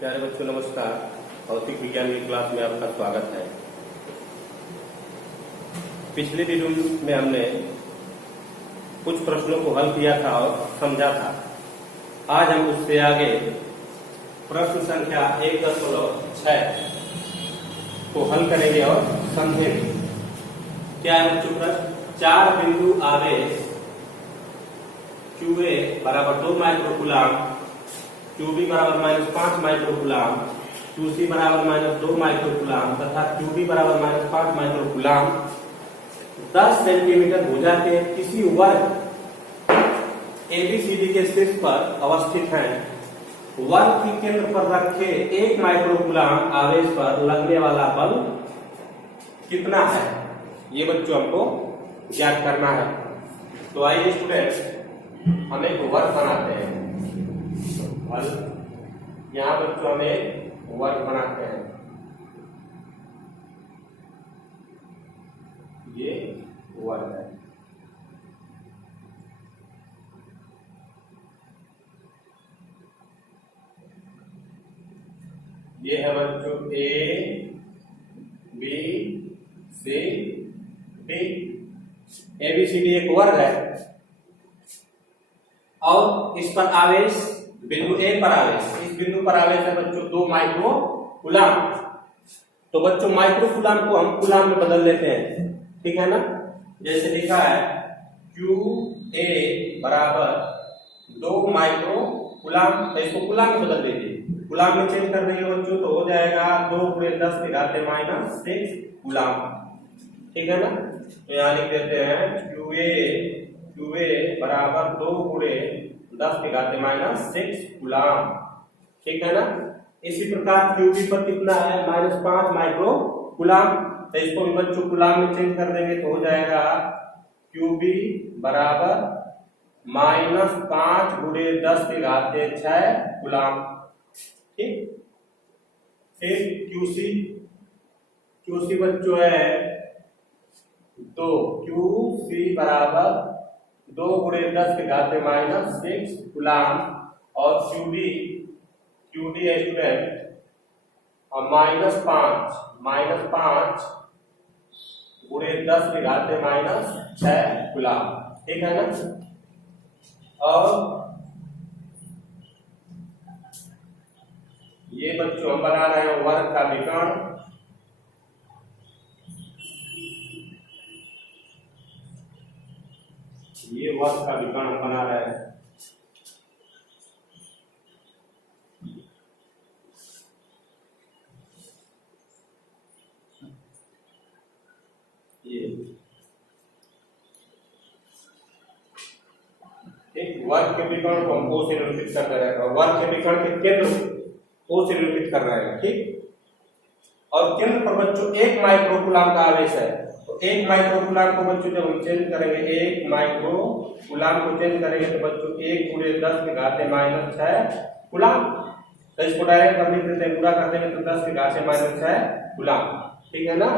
प्यारे बच्चों नमस्कार। भौतिक विज्ञान की क्लास में आपका स्वागत है। पिछले वीडियो में हमने कुछ प्रश्नों को हल किया था और समझा था। आज हम उससे आगे प्रश्न संख्या 1.6 को हल करेंगे और समझेंगे। क्या है बच्चों प्रश्न? 4 बिंदु आवेश QA बराबर 2 माइक्रोकूलाम, QB बराबर -5 माइक्रोकूलाम, QC बराबर -2 माइक्रोकूलाम तथा QD बराबर -5 माइक्रोकूलाम 10 सेंटीमीटर भुजा के किसी वर्ग ABCD के शीर्ष पर अवस्थित हैं। वर्ग के केंद्र पर रखे 1 माइक्रोकूलाम आवेश पर लगने वाला बल कितना है, ये बच्चों हमको ज्ञात करना है। तो आइए स्टूडेंट्स हम एक वर्ग बनाते हैं। यहाँ बच्चों हम एक वर्ग बनाते हैं। ये वर्ग है। ये है बच्चों A B C D। ABCD एक वर्ग है और इस पर आवेश बिंदु A पर आवेश, इस बिंदु पर आवेश है बच्चों 2 माइक्रोकूलाम। तो बच्चों माइक्रोकूलाम को हम कूलाम में बदल लेते हैं, ठीक है ना। जैसे लिखा है QA बराबर 2 माइक्रोकूलाम, तो इसको कूलाम में बदल दीजिए। कूलाम में चेंज कर देंगे बच्चों तो हो जाएगा 2 × 10⁻⁶ कूलाम, ठीक है ना। तो यहाँ लिख देते हैं QA बराबर 2 × 10⁻⁶ कूलाम, ठीक है ना। इसी प्रकार QB पर कितना है? -5 माइक्रोकूलाम। तो इसको भी बच्चों कूलाम में चेंज कर देंगे तो हो जाएगा QB बराबर -5 × 10⁻⁶ कूलाम, ठीक। फिर QC बच्चों है 2, QC बराबर 2 × 10⁻⁶ कूलाम और QD स्टूडेंट -5 × 10⁻⁶ कूलाम, ठीक है ना। और ये बच्चों हम बना रहे हैं वर्ग का विकर्ण। ये वर्ग का विकर्ण हम बना रहे हैं। ये एक वर्ग के विकर्ण को हम O से निरूपित कर रहे हैं और वर्ग के विकर्ण के केंद्र O से निरूपित कर रहे हैं, ठीक। और केंद्र पर बच्चों 1 माइक्रोकूलाम का आवेश है। तो 1 माइक्रोकूलाम को बच्चों जब हम चेंज करेंगे, 1 माइक्रोकूलाम को चेंज करेंगे तो बच्चों 1 × 10⁻⁶ कूलाम। तो इसको डायरेक्ट हम लिख देते हैं, पूरा कर देंगे तो 10⁻⁶ कूलाम, ठीक है ना।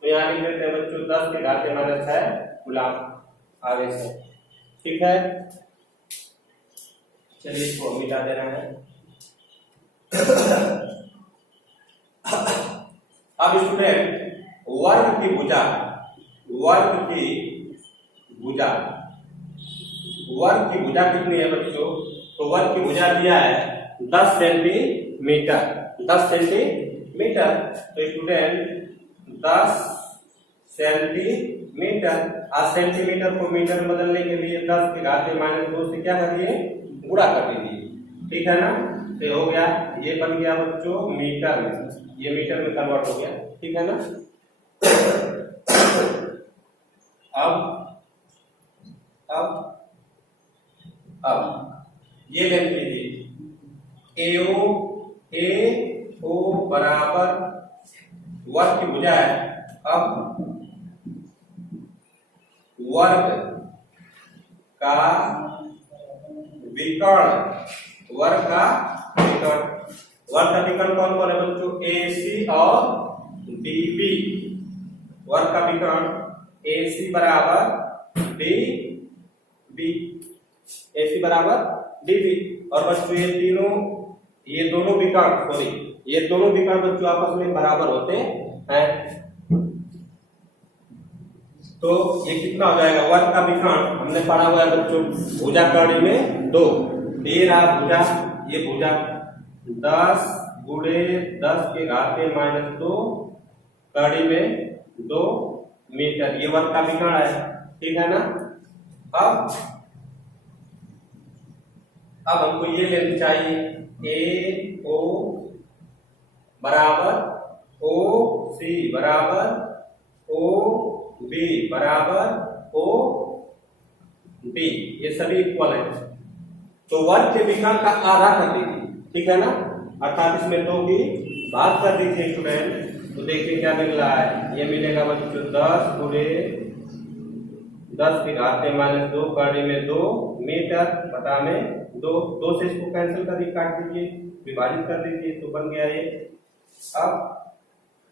तो यहाँ लिख देते हैं बच्चों 10⁻⁶ कूलाम आवेश है, ठीक है। चलिए इसको मिटा दे रहे हैं। अब स्टूडेंट वर्ग की भुजा कितनी है बच्चों? तो वर्ग की भुजा दिया है 10 सेंटीमीटर। तो स्टूडेंट 10 सेंटीमीटर। आज सेंटीमीटर को मीटर में बदलने के लिए 10⁻⁻² से क्या करिए? गुणा कर दीजिए, ठीक है ना। तो हो गया, ये बन गया बच्चों मीटर में, ये मीटर में कन्वर्ट हो गया, ठीक है ना। अब ये लेंथ लीजिए। AO बराबर वर्ग की भुजा है। अब वर्ग का विकर्ण कौन कौन है बच्चों? AC और DB। वर्ग का विकर्ण AC बराबर DB और बच्चों ये तीनों ये दोनों विकर्ण सॉरी ये दोनों विकर्ण बच्चों आपस में बराबर होते हैं, तो ये कितना हो जाएगा? वर्ग का विकर्ण हमने पढ़ा हुआ है बच्चों, भुजा कर्ण में 2, ये रहा भुजा, ये भुजा 10 गुणे 10 के घात में -2 कड़ी में 2 मीटर, ये वर्ग का विकर्ण है, ठीक है ना। अब हमको ये लेना चाहिए ए ओ बराबर ओ सी बराबर ओ बी बराबर ओ डी, ये सभी इक्वल है, तो वर्ग के विकर्ण का आधा कर दीजिए, ठीक है ना, अर्थात इसमें 2 की भाग कर दीजिए स्टूडेंट, तो देखिए क्या मिल रहा है, ये मिलेगा बच्चों 10 गुणे 10 के घात में -2 कड़ी में 2 मीटर बटा में 2 से इसको कैंसिल कर दीजिए, काट दीजिए, विभाजित कर दीजिए, तो बन गया ये। अब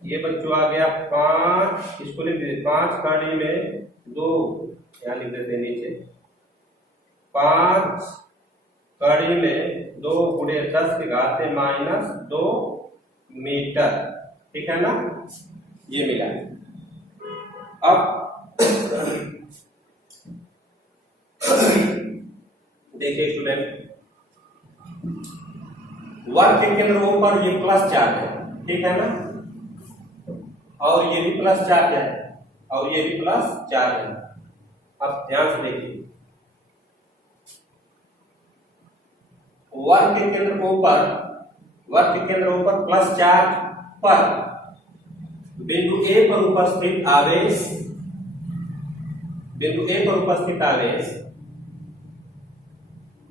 ये बच्चों आ गया 5, इसको लिख दीजिए 5 कड़ी में 2, यहाँ लिख देते नीचे 5 कड़ी में 2 गुणे 10 के घात में -2 मीटर, ठीक है ना, ये मिला। अब देखिए स्टूडेंट, वर्ग के केंद्र पर ये प्लस चार्ज है, ठीक है ना, और ये भी प्लस चार्ज है और ये भी प्लस चार्ज है। अब ध्यान से देखिए, वर्ग के केंद्र ऊपर प्लस चार्ज पर बिंदु ए पर उपस्थित आवेश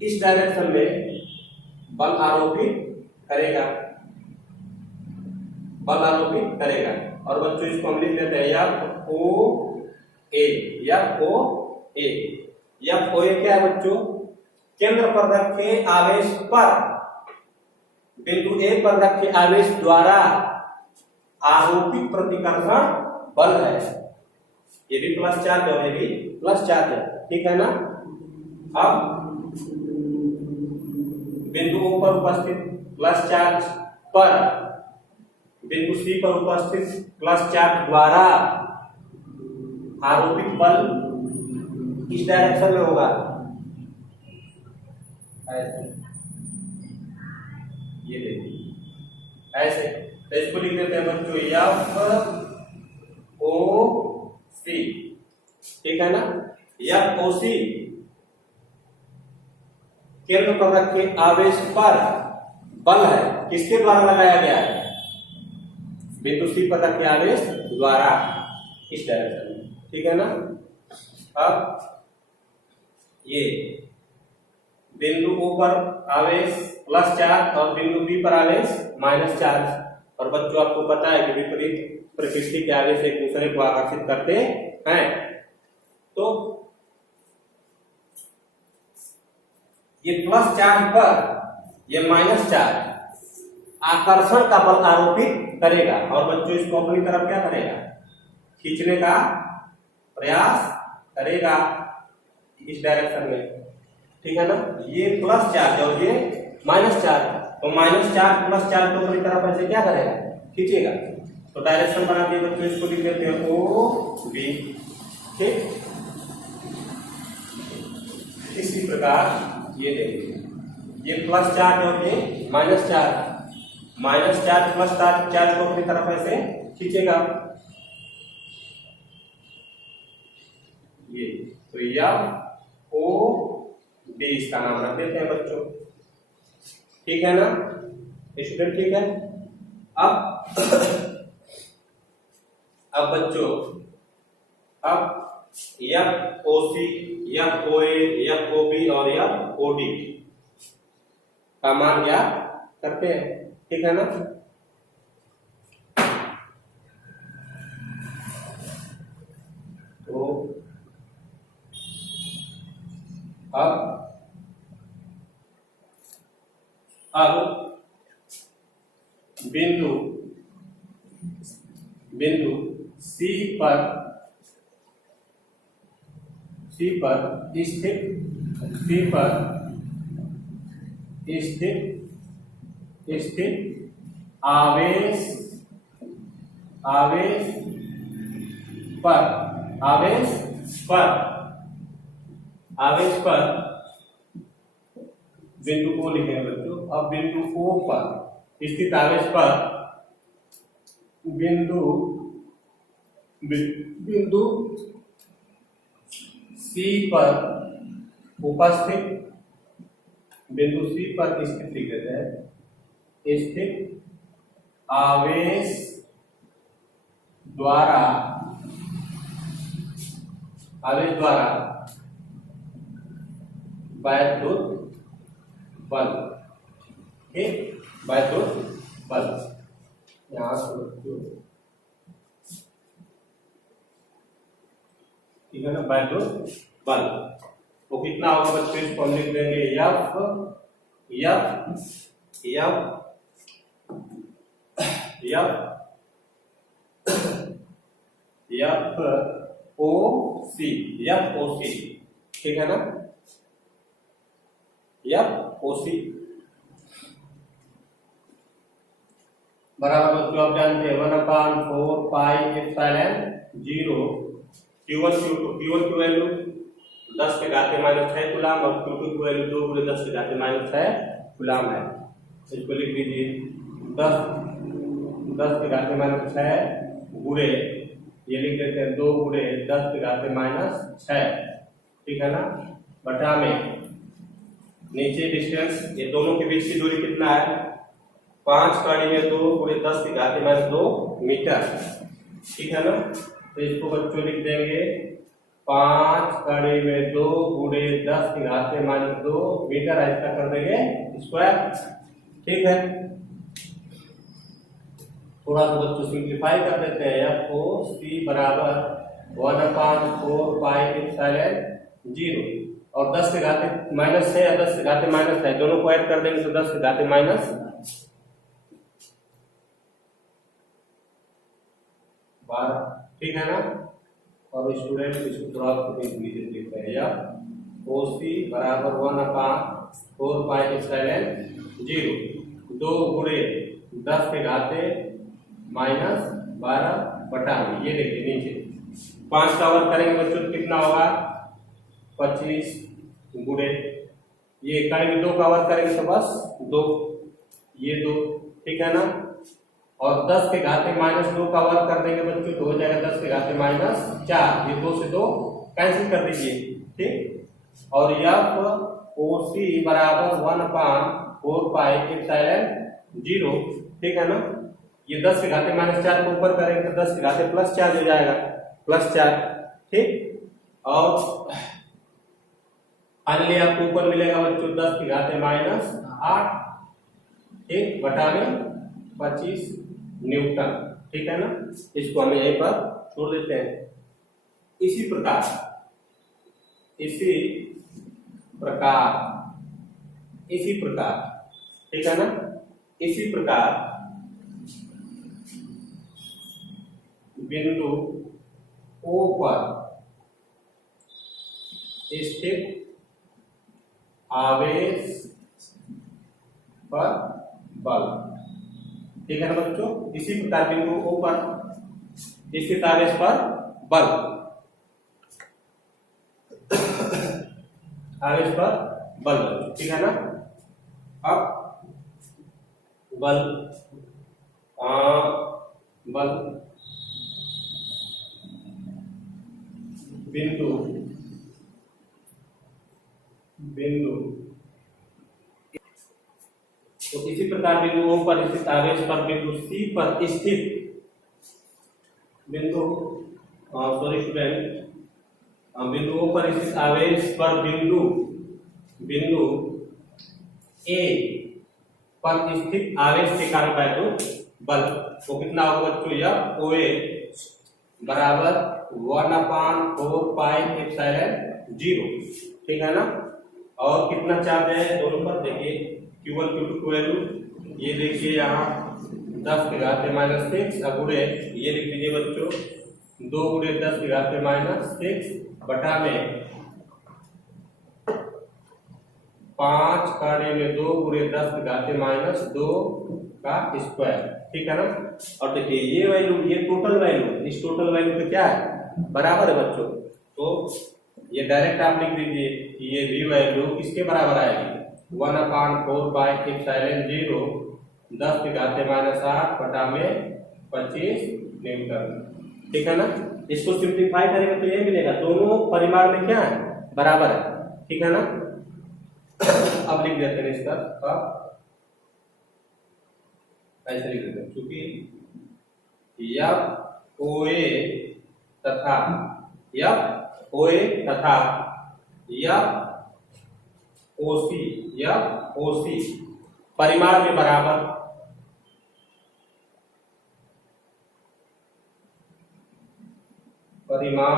इस डायरेक्शन में बल आरोपित करेगा, और बच्चों इसको हम लिख देते हैं एफ ओ ए क्या है बच्चों? केंद्र पर रखे आवेश पर बिंदु ए पर रखे आवेश द्वारा आरोपित प्रतिकर्षण बल है, ये भी प्लस चार्ज और ये भी प्लस चार्ज है, ठीक है ना। अब बिंदु O पर उपस्थित प्लस चार्ज पर बिंदु C पर उपस्थित प्लस चार्ज द्वारा आरोपित बल इस डायरेक्शन में होगा, ऐसे, ये देखिए ऐसे, तो इसको लिख देते हैं बच्चों एफ ओ सी, ठीक है ना। एफ ओ सी केंद्र पर रखे आवेश पर बल है, किसके द्वारा लगाया गया है? बिंदु सी पर रखे आवेश द्वारा इस डायरेक्शन में, ठीक है ना। अब ये बिंदु O पर आवेश प्लस चार्ज और बिंदु B पर आवेश माइनस चार्ज, और बच्चों आपको पता है कि विपरीत प्रकृति के आवेश एक दूसरे को आकर्षित करते हैं, तो ये प्लस चार्ज पर ये माइनस चार्ज आकर्षण का बल आरोपित करेगा, और बच्चों इसको अपनी तरफ क्या करेगा? खींचने का प्रयास करेगा इस डायरेक्शन में, ठीक है ना। ये प्लस चार्ज और ये माइनस चार्ज, तो माइनस चार्ज प्लस चार्ज को अपनी तरफ ऐसे क्या करेगा? खींचेगा, तो डायरेक्शन बना दिए बच्चों, इसको लिख देते हैं ओ बी, ठीक। इसी प्रकार ये देखिए, ये प्लस चार्ज और ये माइनस चार्ज प्लस चार्ज को अपनी तरफ ऐसे खींचेगा, ये तो एफ ओ डी इसका नाम रख देते हैं बच्चों, ठीक है ना स्टूडेंट, ठीक है। अब बच्चों, अब एफ ओ सी, एफ ओ ए, एफ ओ बी और एफ ओ डी का मान ज्ञात करते हैं, ठीक है ना। तो अब बिंदु सी पर स्थित स्थित आवेश आवेश पर आवेश पर आवेश पर बिंदु को लिखेंगे बच्चों। अब बिंदु O पर स्थित आवेश पर बिंदु C पर उपस्थित बिंदु C पर स्थित लिख देते हैं। स्थित आवेश द्वारा वैद्युत बल, ठीक, वैद्युत बल यहाँ से, ठीक है ना, वैद्युत बल। तो कितना होगा बच्चों, इसको हम लिख देंगे F O C, ठीक है ना, F O C बराबर बच्चों आप जानते हैं 1/4 पाई एप्सिलॉन 0 Q1 की वैल्यू 10 के घाते -6 कूलाम और Q2 की वैल्यू 2 × 10 के घाते -6 कूलाम है। इसको लिख लीजिए 10 के घाते -6 गुणे, ये लिख देते हैं 2 × 10 के घाते -6, ठीक है ना, बटा में नीचे डिस्टेंस, ये दोनों के बीच की दूरी कितना है, 5 कड़ी में 2 × 10 के घाते -2 मीटर, ठीक है ना। तो इसको बच्चों लिख देंगे 5 कड़ी में 2 × 10 के घाते -2 मीटर, ऐसा कर देंगे स्क्वायर, ठीक है। थोड़ा सा बच्चों सिंप्लीफाई कर देते हैं। F O C बराबर 1/4 पाई एप्सिलॉन 0 और 10 के घाते -6 या 10 के घाते -है, दोनों को ऐड कर देंगे तो 10 के घाते -12, ठीक है ना। और स्टूडेंट इसको क्रॉस नीचे लिखते हैं या O C बराबर 1/4 पाई एप्सिलॉन 0 2 × 10 के घाते -12 बटा में, ये देखिए नीचे 5 का वर्ग करेंगे बच्चों तो कितना होगा 25 गुणे, ये इकाई में 2 का वर्ग करेंगे तो बस 2, ये 2, ठीक है ना। और 10 के घाते -2 का वर्ग कर देंगे बच्चों तो हो जाएगा 10 के घाते -4, ये 2 से 2 कैंसिल कर दीजिए, ठीक। और F O C बराबर 1/4 पाई एप्सिलॉन 0, ठीक है ना। ये 10 के घाते -4 को ऊपर करेंगे तो 10 के घाते +4 हो जाएगा, +4, ठीक। और फाइनली आपको ऊपर मिलेगा बच्चों 10 के घाते -8, ठीक, बटा में 25 न्यूटन, ठीक है ना। इसको हम यहीं पर छोड़ देते हैं। इसी प्रकार, ठीक है ना, इसी प्रकार बिंदु O पर स्थित आवेश पर बल, ठीक है ना बच्चों। इसी प्रकार बिंदु O पर स्थित आवेश पर बल, आवेश पर बल, ठीक है ना। अब बल बिंदु तो इसी प्रकार बिंदु O पर स्थित आवेश पर बिंदु C पर स्थित बिंदु O पर स्थित आवेश पर बिंदु A पर स्थित आवेश के कारण वैद्युत बल, तो कितना होगा बच्चों, या OA बराबर 1/4 पाई एप्सिलॉन 0, ठीक है ना। और कितना चार्ज है दोनों पर, देखिए Q1 Q2 की वैल्यू, ये देखिए यहाँ 10 के घाते -6 गुणे, ये लिख लीजिए बच्चों 2 × 10 के घाते -6 बटा में 5 कड़ी में 2 गुणे 10 की घात माइनस 2 का स्क्वायर, ठीक है ना। और देखिए ये वैल्यू, ये टोटल वैल्यू, इस टोटल वैल्यू पे क्या है, बराबर है बच्चों। तो ये डायरेक्ट आप लिख दीजिए कि ये v वैल्यू किसके बराबर आएगी, 1/4 बाय एप्सिलॉन 0 10 की घात माइनस 8 बटा में 25 न्यूटन, ठीक है ना। इसको सिंप्लीफाई करेंगे तो ये मिलेगा, दोनों परिमाण में क्या है, बराबर है, ठीक है ना। अब लिख देते हैं इसका, ऐसे लिख देते हैं, क्योंकि यफ ओए तथा यफ ओसी परिमाण में बराबर, परिमाण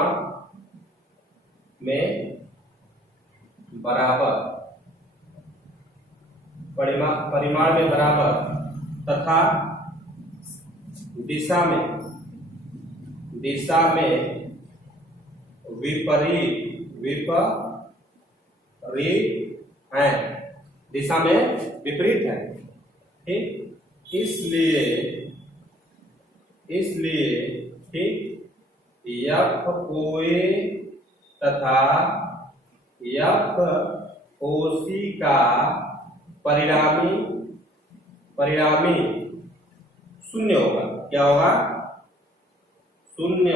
में बराबर तथा दिशा में विपरीत है, दिशा में विपरीत है, ठीक। इसलिए ठीक यफ ओए तथा यफ ओसी का परिणामी शून्य होगा। क्या होगा, शून्य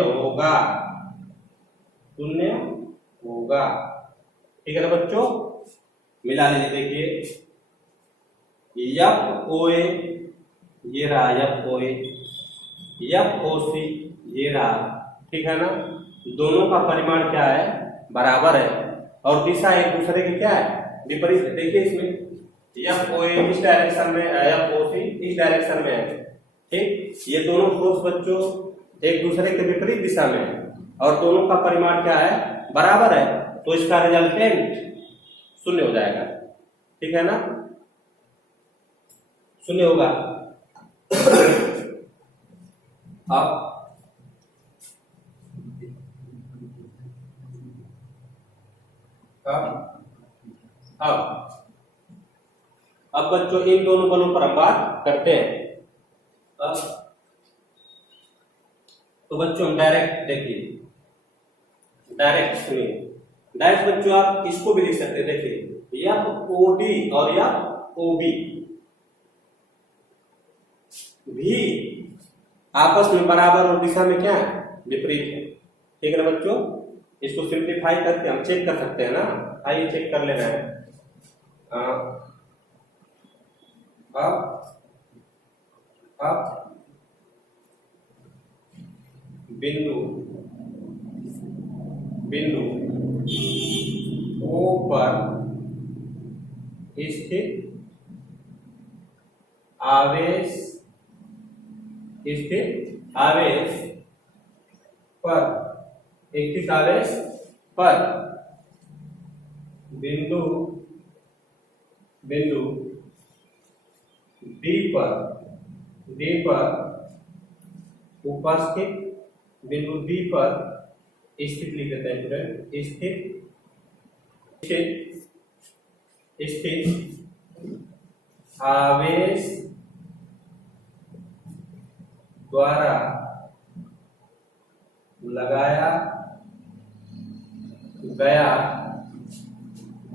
होगा, ठीक है ना बच्चों। मिला लीजिए, देखिए यफ ओए ये रहा, यफ ओए, यफ ओसी ये रहा, ठीक है ना। दोनों का परिमाण क्या है, बराबर है, और दिशा एक दूसरे की क्या है, विपरीत है। देखिए इसमें यफ ओए इस डायरेक्शन में, यफ ओसी इस डायरेक्शन में है, ठीक। ये दोनों फोर्स बच्चों एक दूसरे के विपरीत दिशा में है, और दोनों का परिमाण क्या है, बराबर है, तो इसका रिजल्टेंट शून्य हो जाएगा, ठीक है ना, शून्य होगा। अब बच्चों इन दोनों बलों पर हम बात करते हैं। तो बच्चों हम डायरेक्ट देखिए, डायरेक्ट सुनिए, डायरेक्ट बच्चों आप इसको भी लिख सकते हैं, देखिए यफ ओडी और यफ ओबी भी आपस में बराबर और दिशा में क्या है, विपरीत है, ठीक है ना बच्चों। इसको सिंप्लीफाई करके हम चेक कर सकते हैं ना, आइए चेक कर लेना है। अब बिंदु O पर स्थित आवेश पर बिंदु D पर उपस्थित, बिंदु D पर स्थित लिख देते हैं फ्रेंड, स्थित आवेश द्वारा लगाया गया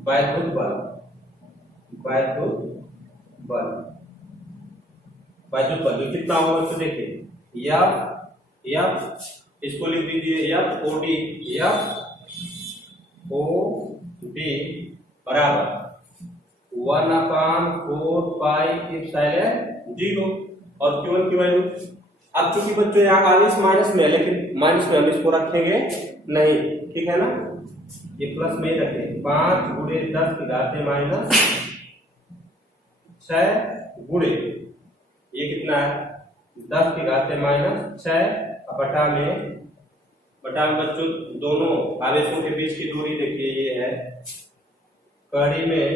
वैद्युत बल कितना होगा, तो देखिए यफ इसको लिख दीजिए, यफ ओडी बराबर 1/4 पाई एप्सिलॉन 0, और Q1 की वैल्यू, अब चूंकि बच्चों यहाँ आवेश माइनस में है, लेकिन माइनस में हम इसको रखेंगे नहीं, ठीक है ना, ये प्लस में ही रखें, 5 गुणे 10 की घात माइनस 6 गुणे ये कितना है, 10 की घात माइनस 6 बटा में बच्चों दोनों आवेशों के बीच की दूरी देखिए ये है, कड़ी में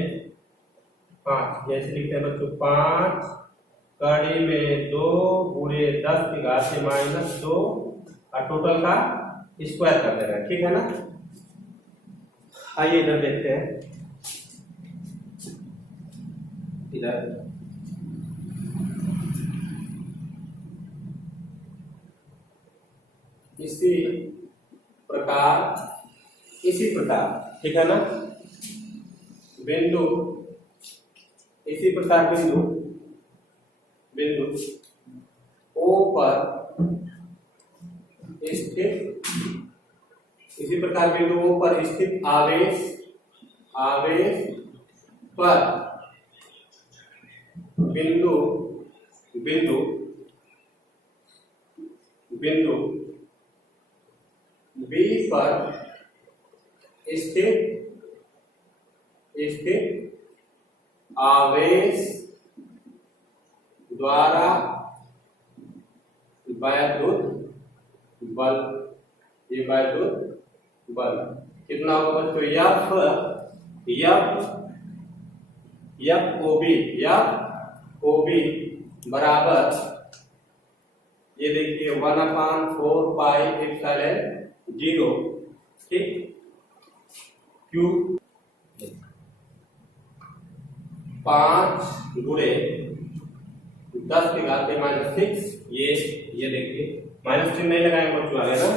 5, जैसे लिखते हैं बच्चों 5 कड़ी में 2 गुणे 10 की घात माइनस 2, और टोटल का स्क्वायर कर देना है, ठीक है ना। आइए इधर देखते हैं, इधर इसी प्रकार ठीक है ना, बिंदु इसी प्रकार बिंदु O पर स्थित, इसी प्रकार बिंदु O पर स्थित आवेश पर बिंदु B पर स्थित आवेश द्वारा वैद्युत बल, ये वैद्युत बल कितना होगा बच्चों? F OB बराबर, ये देखिए 1/4 पाई एप्सिलॉन 0 ठीक, Q 5 गुणे 10 की घात -6, ये देखिए माइनस चिन्ह नहीं लगाएंगे बच्चों आगे ना,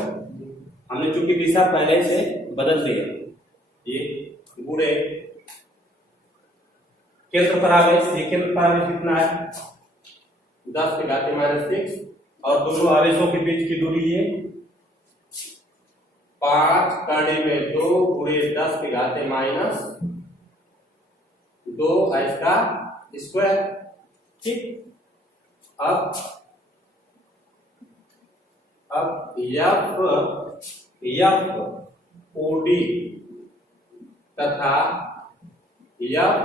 हमने चूंकि दिशा पहले से बदल दी है, ये गुणे केंद्र पर आवेश, ये केंद्र पर आवेश कितना है 10 की घात -6 और दोनों आवेशों के बीच की दूरी ये 5 करने में 2 गुणे 10 की घात -2 है इसका स्क्वायर ठीक। अब F OD तथा F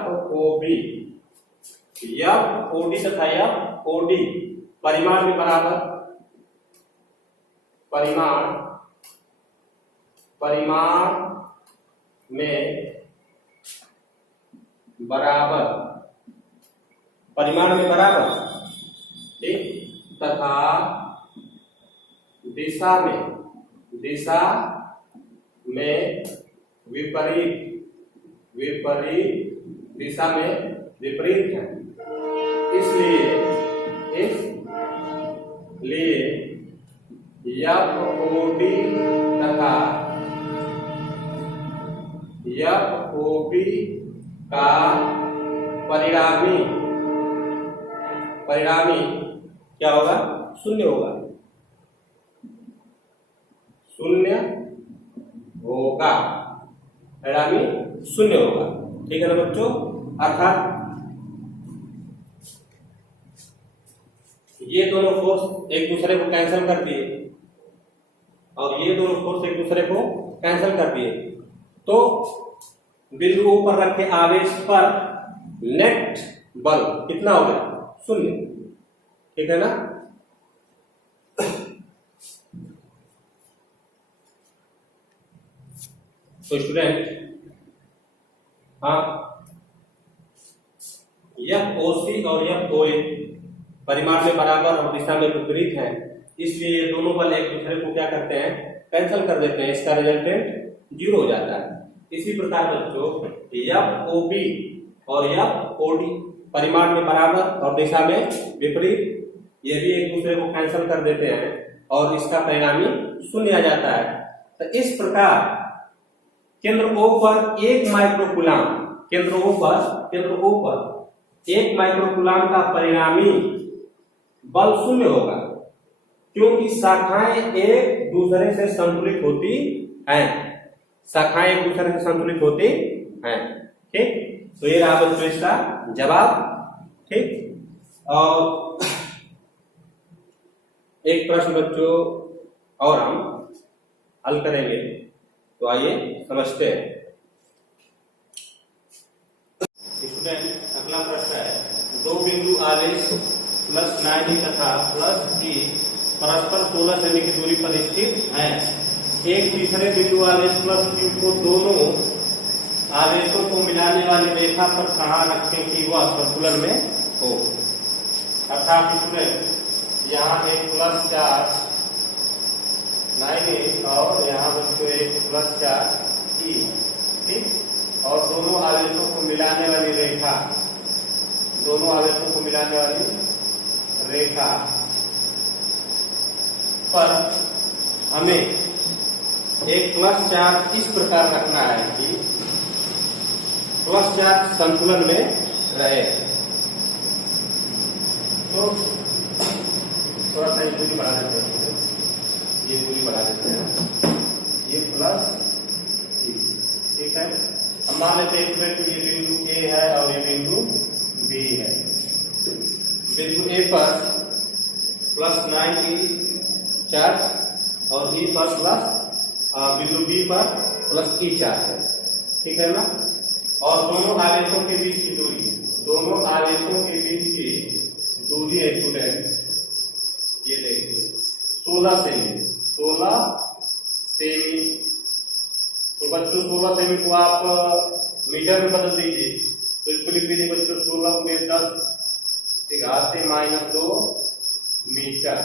OD परिमाण में बराबर, परिमाण में बराबर ठीक, तथा दिशा में विपरीत दिशा में विपरीत है, इसलिए FOD तथा FOB का परिणामी क्या होगा? शून्य होगा, परिणामी शून्य होगा ठीक है ना बच्चों। अर्थात ये दोनों फोर्स एक दूसरे को कैंसिल कर दिए और ये दोनों फोर्स एक दूसरे को कैंसिल कर दिए, तो बिंदु O पर रखे आवेश पर नेट बल कितना हो गया? शून्य ठीक है ना। तो स्टूडेंट हाँ, FOC और FOA परिमाण में बराबर और दिशा में विपरीत है, इसलिए ये दोनों बल एक दूसरे को क्या करते हैं? कैंसिल कर देते हैं, इसका रिजल्टेंट 0 हो जाता है। इसी प्रकार बच्चों FOB और FOD परिमाण में बराबर और दिशा में विपरीत, ये भी एक दूसरे को कैंसिल कर देते हैं और इसका परिणामी शून्य आ जाता है। तो इस प्रकार केंद्र O पर 1 माइक्रोकूलम, केंद्र O पर 1 माइक्रोकूलम का परिणामी बल शून्य होगा, क्योंकि शाखाएं एक दूसरे से संतुलित होती हैं, ठीक। तो ये रहा बच्चों इसका जवाब ठीक। और एक प्रश्न बच्चों और हम हल करेंगे, तो आइए समझते हैं। स्टूडेंट अगला प्रश्न है, दो बिंदु आवेश +9 तथा +3 परस्पर 16 सेमी की दूरी पर स्थित हैं। एक तीसरे बिंदु आवेश +Q को दोनों आवेशों को मिलाने वाली रेखा पर कहाँ रखें कि वह सर्कुलर में हो। अर्थात स्टूडेंट यहाँ एक प्लस चार्ज लाएंगे और यहाँ बच्चों एक प्लस चार्ज ई, ठीक। और दोनों आवेशों को मिलाने वाली रेखा दोनों आवेशों को मिलाने वाली रेखा पर हमें एक प्लस चार्ज इस प्रकार रखना है कि प्लस चार्ज संतुलन में रहे। तो थोड़ा सा ये दूरी बढ़ा देते हैं, ये दूरी बढ़ा देते हैं, ये प्लस, ठीक है। हम मान लेते हैं कि ये बिंदु ए है और ये बिंदु बी है। बिंदु ए पर प्लस 9 की चार्ज और ई पर प्लस, बिंदु बी पर प्लस ई चार्ज है, ठीक है ना। और दोनों आवेशों के बीच की दूरी, दोनों आवेशों के बीच की दूरी है स्टूडेंट, ये देखिए 16 सेमी, 16 सेमी। तो बच्चों 16 सेमी को आप मीटर में बदल दीजिए, तो इसको लिख दीजिए बच्चों 16 × 10⁻² मीटर,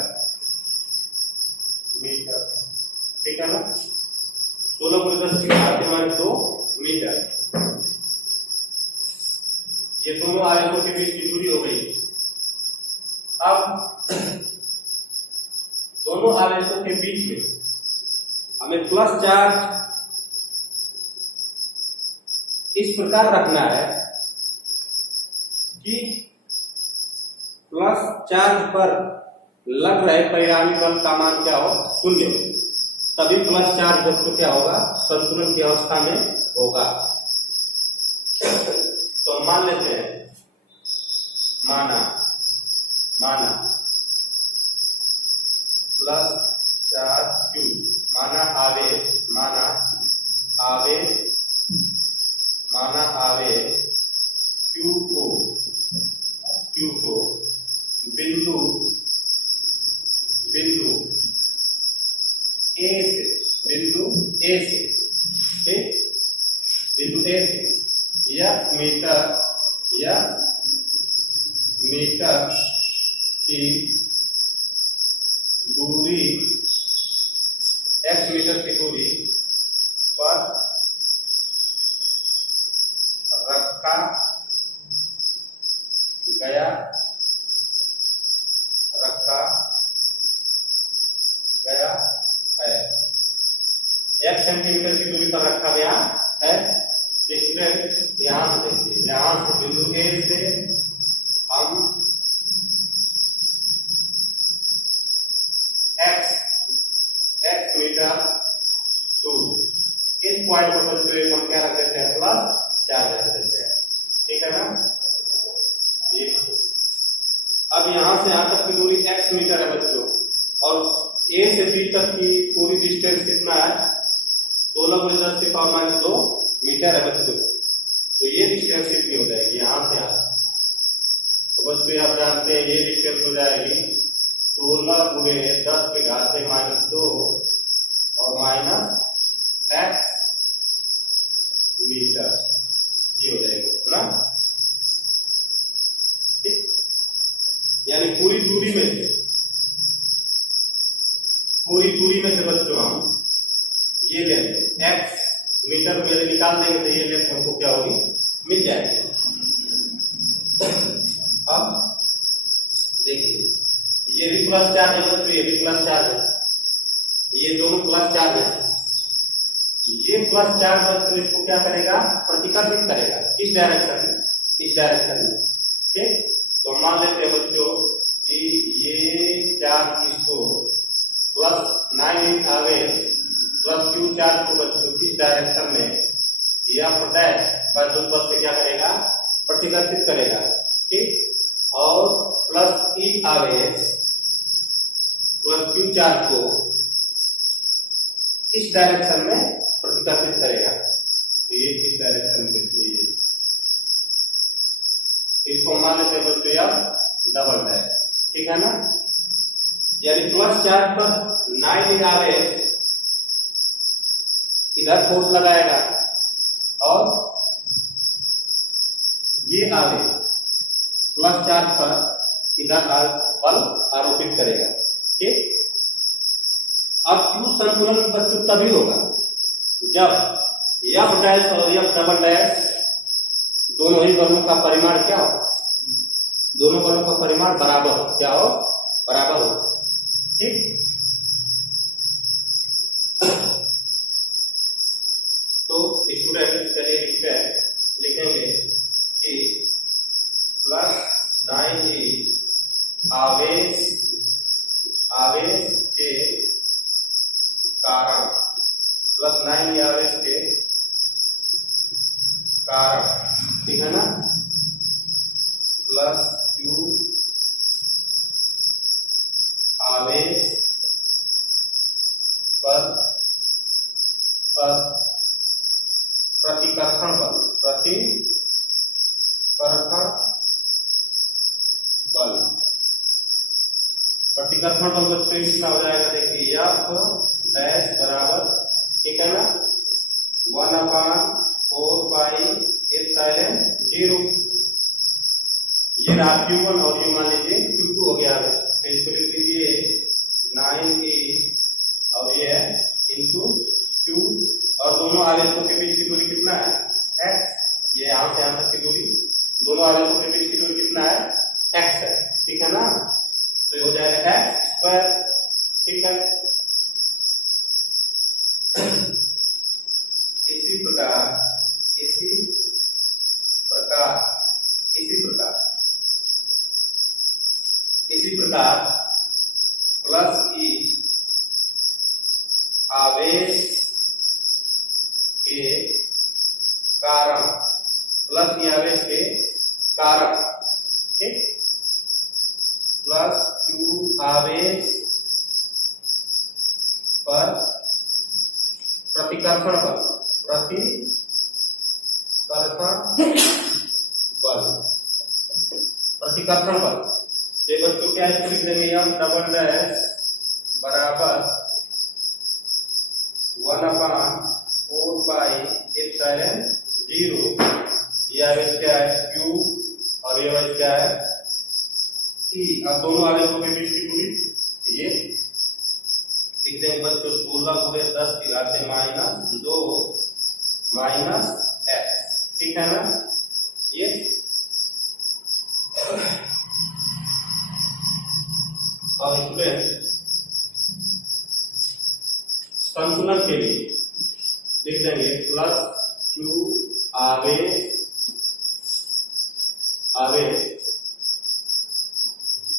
मीटर, ठीक है ना। 16 × 10⁻² मीटर। ये दोनों आवेशों के बीच की दूरी हो गई। अब दोनों आवेशों के बीच में हमें प्लस चार्ज इस प्रकार रखना है कि प्लस चार्ज पर लग रहे परिणामी बल का मान क्या हो, 0। तभी प्लस चार्ज बच्चों क्या होगा, संतुलन की अवस्था में होगा। तो मान लेते हैं, माना प्लस चार्ज Q, माना आवेश Q को बिंदु A से, बिंदु A से या मीटर की दूरी, x मीटर की दूरी पर रखा गया है। 1 सेंटीमीटर की दूरी पर रखा गया है। स्टूडेंट यहां से देखिए, यहां से बिंदु ए से हम x मीटर टू इस पॉइंट पर बच्चों हम क्या रख देते हैं, प्लस चार्ज रख देते हैं, ठीक है ना। ये अब यहां से यहां तक की दूरी x मीटर है बच्चों, और a से b तक की पूरी डिस्टेंस कितना है, 16 × 10⁻² मीटर है बच्चों। तो ये डिस्टेंस कितनी हो जाएगी, यहां से यहां। तो बच्चों आप जानते हैं ये डिस्टेंस हो जाएगी 16 × 10⁻² और माइनस x मीटर, ये हो जाएगा ना, ठीक। यानी पूरी दूरी में से बच्चों हम ये लेंथ x मीटर में निकाल देंगे तो ये लेंथ हमको क्या होगी, मिल जाएगी। अब देखिए ये भी प्लस चार्ज है बच्चों, ये भी प्लस चार्ज है, ये दोनों प्लस चार्ज है। ये प्लस चार्ज बच्चों इसको क्या करेगा, प्रतिकर्षित करेगा, इस डायरेक्शन में, ठीक। तो मान लेते हैं बच्चों कि ये चार्ज इसको प्लस 9 आवेश प्लस Q चार्ज को बच्चों इस डायरेक्शन में F डैश पर जो बल से क्या करेगा, प्रतिकर्षित करेगा, ठीक। और प्लस E आवेश प्लस Q चार्ज को इस डायरेक्शन में प्रतिकर्षित करेगा। तो ये इस डायरेक्शन में देखिए, इसको मान लेते हैं बच्चों F डबल डैश, ठीक है ना। यानी प्लस चार्ज पर 9 आवेश इधर फोर्स लगाएगा और ये आवेश प्लस चार्ज पर इधर बल आरोपित करेगा, ठीक। अब Q संतुलन बच्चों तभी होगा जब F डैश और F डबल डैश दोनों ही बलों का परिमाण क्या हो, दोनों बलों का परिमाण बराबर हो, क्या हो, बराबर हो। ठीक, तो स्टूडेंट चलिए लिखेंगे कि +9e आवेश के कारण, +9e आवेश के कारण, ठीक है ना, +q आवेश पर प्रतिकर्षण बल, प्रतिकर्षण बल बच्चों कितना हो जाएगा, देखिए F डैश बराबर, ठीक है ना, 1/4πε0, ये रहा Q1 और ये मान लीजिए Q2 हो गया। तो इसको लिख लीजिए 9e और ये है इंटू Q, और दोनों आवेशों के बीच की दूरी कितना है, x, ये यहां से यहां तक की दूरी, दोनों आवेशों के बीच की दूरी कितना है, x है, ठीक है ना, तो ये हो जाएगा x², ठीक है। इसी प्रकार +e आवेश के कारण, +e आवेश के कारण, ठीक, +q आवेश पर प्रतिकर्षण बल, प्रतिकर्षण बल, ये बच्चों क्या है, लिख देंगे हम डबल डैश बराबर 1/4πε0, ये आवेश क्या है Q और ये आवेश क्या है E, और दोनों आवेशों के बीच की दूरी ये लिख देंगे बच्चों 16 × 10⁻² - ठीक है ना, ये और स्टूडेंट संतुलन के लिए लिख देंगे +q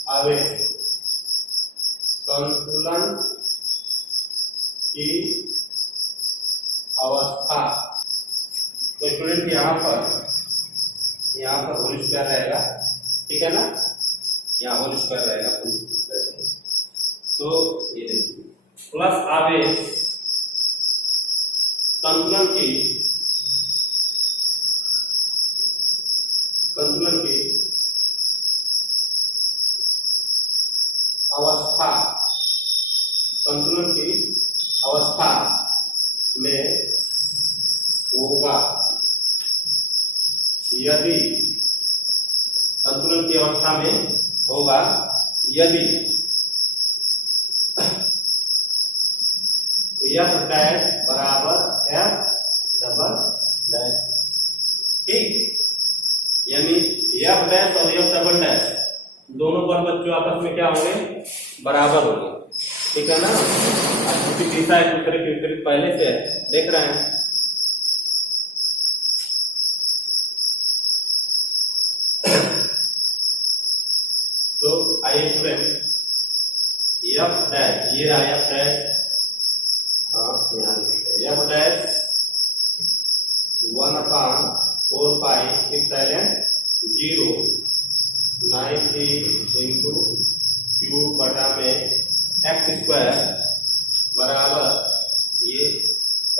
आवेश संतुलन की अवस्था। तो स्टूडेंट यहाँ पर होल स्क्वायर रहेगा, ठीक है ना, यहाँ होल स्क्वायर रहेगा। तो ये देखिए प्लस आवेश संतुलन की अवस्था में होगा यदि संतुलन की अवस्था में होगा यदि F डैश बराबर F डबल डैश, ठीक, यानी F डैश और F डबल डैश दोनों बल बच्चों आपस में क्या होंगे, बराबर होंगे, ठीक है ना। क्योंकि दिशा एक दूसरे के विपरीत पहले से देख रहे हैं। तो आइए स्टूडेंट F डैश, ये रहा F dash, F dash 1/4πε0 9e into Q बटा में x² बराबर ये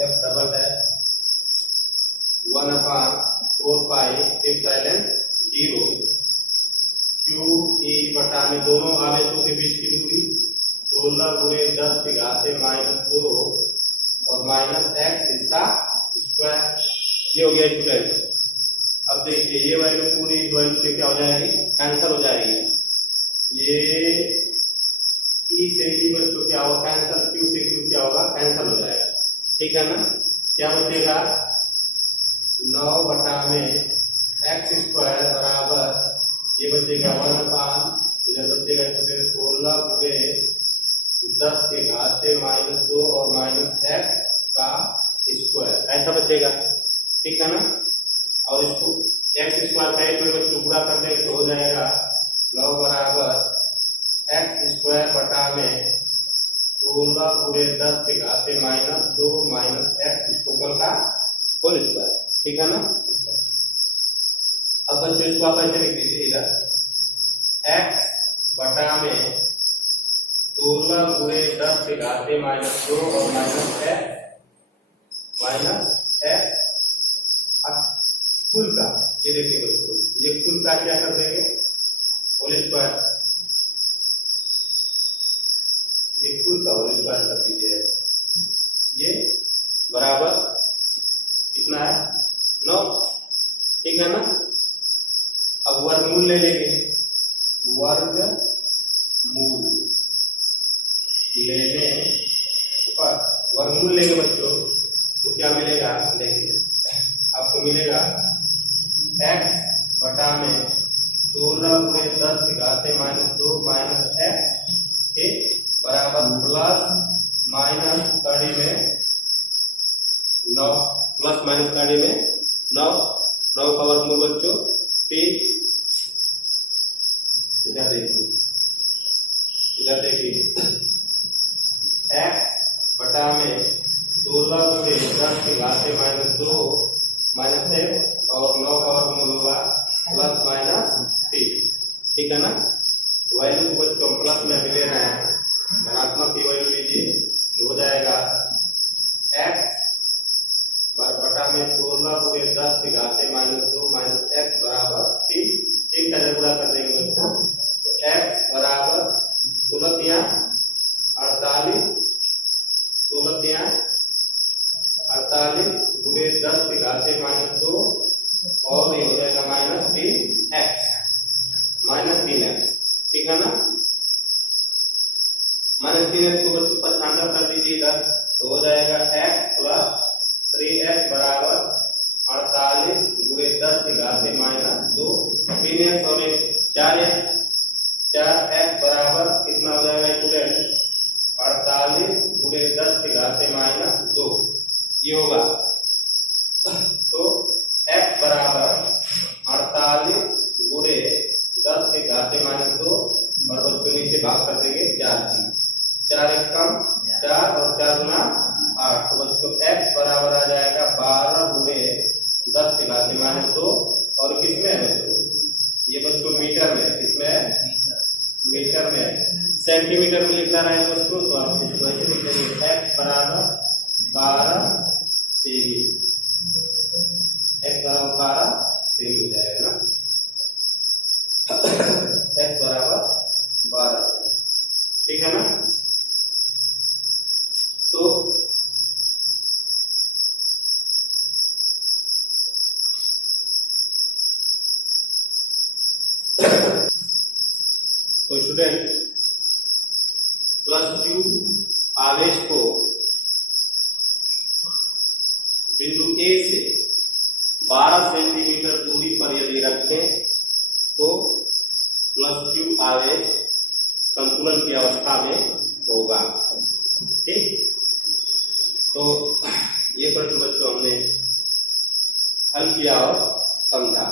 F डबल डैश 1/4πε0 QE बटा में दोनों आवेशों के बीच की दूरी 16 × 10⁻², और -x इसका स्क्वायर, ये हो गया स्टूडेंट। अब देखिए ये वैल्यू पूरी वैल्यू से क्या हो जाएगी, कैंसिल हो जाएगी। ये E से E बच्चों क्या होगा, कैंसिल, Q से Q क्या होगा, कैंसिल हो जाएगा, ठीक है ना। क्या बचेगा 9 बटा में x² बराबर ये बचेगा 1/, इधर बचेगा 16 गुणे 10 के घात से -2 और -x का स्क्वायर, ऐसा बचेगा। ठीक है ना। और इसको x स्क्वायर का एक में बच्चों पूरा कर देंगे तो हो जाएगा 9 बराबर x स्क्वायर बटा में 16 गुणे 10 के घात से -2 -x टोटल का होल स्क्वायर। ठीक है ना। अब बच्चों इसको आप ऐसे लिख दीजिए, इधर x बटा में 16 गुणे 10 के घात से -2 और -x कुल का, ये देखिए बच्चों, ये कुल का क्या कर देंगे होल स्क्वायर, ये कुल का होल स्क्वायर कर दीजिए, ये बराबर कितना है 9। ठीक है ना। अब वर्गमूल ले लेंगे, वर्गमूल लेने पर वर्गमूल लेंगे बच्चों तो क्या मिलेगा, देखिए आपको मिलेगा x बटा में 16 गुणे 10 के घात से -2 -x के बराबर प्लस माइनस कड़ी में 9, प्लस माइनस कड़ी में 9 का वर्गमूल बच्चों 3। इधर देखिए x बटा में 16 गुणे 10 के घात से -2 -x और 9 का वर्गमूल होगा प्लस माइनस 3। ठीक है ना। वैल्यू को बच्चों प्लस में भी ले रहे हैं, धनात्मक की वैल्यू लीजिए तो हो जाएगा x बटा में 16 गुणे 10 के घात से -2 -x बराबर 3 का जब गुणा कर देंगे बच्चों तो x बराबर 16 तिया 48, 16 तिया 48 गुणे 10 के घात से -2 और ये हो जाएगा -3x। ठीक है ना। -3x को बच्चों 95 कर दीजिए इधर तो हो जाएगा x प्लस 3x बराबर 48 गुणे 10 के घात से -2, 3x और 4x बराबर कितना हो जाएगा स्टूडेंट 48 गुणे 10 के घात से -2 ये होगा। तो x बराबर 48 गुणे 10 के घात से -2 और बच्चों नीचे भाग कर देंगे 4 एक कम 4 और 4 गुना 8, तो बच्चों x बराबर आ जाएगा 12 गुणे 10 के घात से -2 और किसमें है बच्चों, ये बच्चों मीटर में, किसमें मीटर में, सेंटीमीटर में लिखना रहे बच्चों तो आप इसको ऐसे लिख देंगे x बराबर 12 सेमी, x बराबर 12 सेमी हो जाएगा ना, x बराबर 12। ठीक है ना। तो स्टूडेंट प्लस क्यू आवेश को बिंदु ए से 12 सेंटीमीटर दूरी पर यदि रखें तो प्लस क्यू आवेश संतुलन की अवस्था में होगा। ठीक। तो ये प्रश्न बच्चों हमने हल किया और समझा।